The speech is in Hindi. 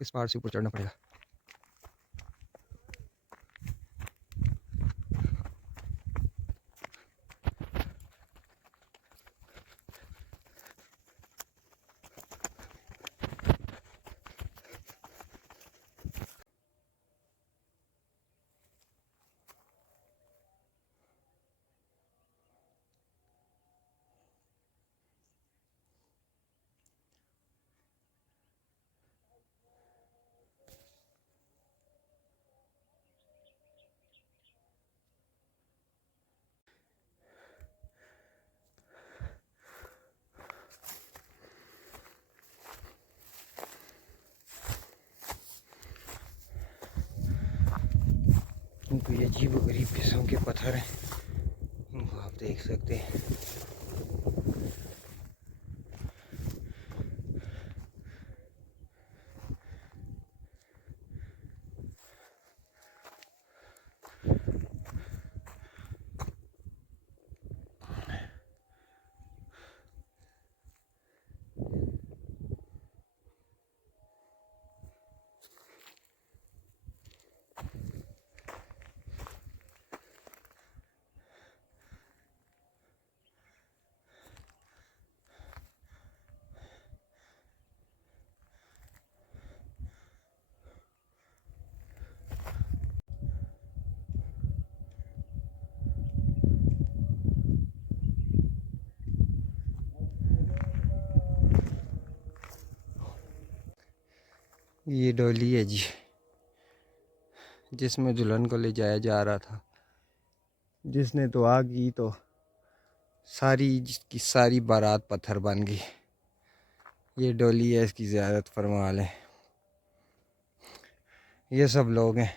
इस पहाड़ से ऊपर चढ़ना पड़ेगा। इनको ये अजीब गरीब किस्म के पत्थर हैं, इनको आप देख सकते हैं। ये डोली है जी, जिसमें दुल्हन को ले जाया जा रहा था। जिसने दुआ की तो सारी जिसकी सारी बारात पत्थर बन गई। ये डोली है, इसकी ज़ियारत फरमा लें। ये सब लोग हैं